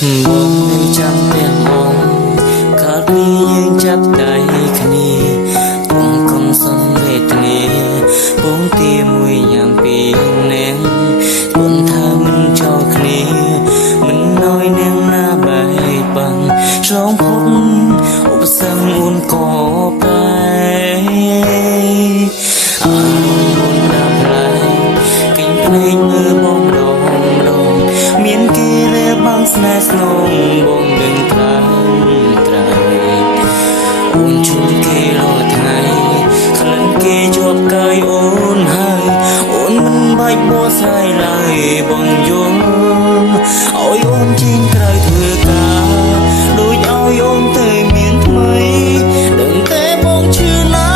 បងនៅចាំទាំងបងខាត់គ្នាយើងចាប់ដៃគ្នាបងកុំសន្វេទនាបងទីមួយយ៉ាងពីនាងបងថាមិនចោលគ្នាមិនน้อยនាងណាបែកបាំងឆ្លងភពឧបសគ្គអូនក៏បែអើអូនដល់ផ្លែគិញភ្នែកមើលបងដងមានគេរើបាំងស្នេហ៍ស្នងបងដឹងថ្លៃត្រៃអូនជូនគេរាល់ថ្ងៃក្លិនគេជាប់កាយអូនហើយអូនមិនបាច់បួស្រ័យឡើយបងយល់ឲ្យអូនជីងក្រោយធ្វើការដូចឲ្យអូនទៅមានថ្មីដឹងតែបងឈឺណា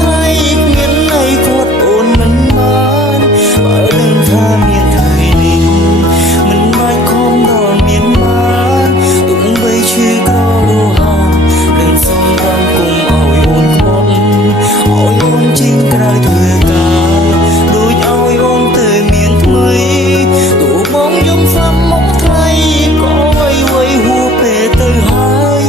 ថ្លៃគ្មានន័យគាត់អូនមិនបានបើដឹងថាមានថ្ងៃនេះមិនបាច់ខំដល់មានបានទោះបីឈឺក៏រហ័សនឹងសុំបងគុំឲ្យអូនខ្វត់ឲ្យអូនជីងក្រោយធ្វើការដូចឲ្យអូនទៅមានថ្មីទោះបងយំស្លាប់មកថ្លៃក៏វៃហួរពេលទៅហើយ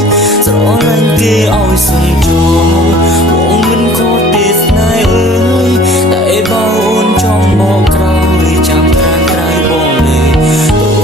ស្រឡាញ់គេឲ្យសុំចូលបងមិនខកទេស្នេហ៍អើយតែបើអូនចង់បកក្រោយចាំត្រានត្រៃបងលេទូ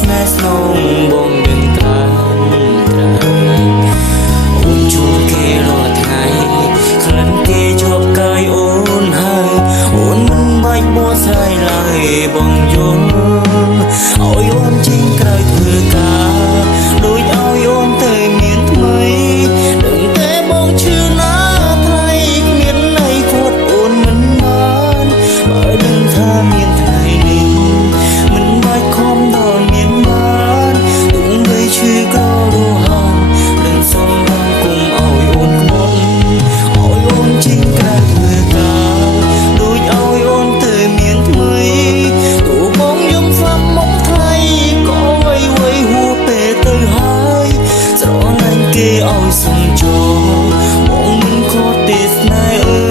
ស្នេហ៍ស្នងបងដឹងត្រានត្រៃអូនជួបគេរាល់ថ្ងៃក្លិនគេជាប់កាយអូនហើយអូនមិនបាច់បួស្រ័យឡើយបងយល់ឲ្យអូនជីងក្រោយធ្វើការដូចឲ្យអូនទៅមានថ្មីដឹងតែបងឈឺណាថ្លៃគ្មានន័យគាត់អូនមិនបានបើដឹងថាមានថ្ងៃនេះមិនបាច់ខំដល់មានបានទោះបីឈឺក៏រហ័សនឹងសុំបងគុំឲ្យអូនខ្វត់ឲ្យអូនជីងក្រោយធ្វើការដូចឲ្យអូនទៅមានថ្មីទោះបងយំស្លាប់មកថ្លៃក៏វៃហួរពេលទៅហើយស្រឡាញ់គេឲ្យសុំចូលបងមិនខកទេស្នេហ៍អើ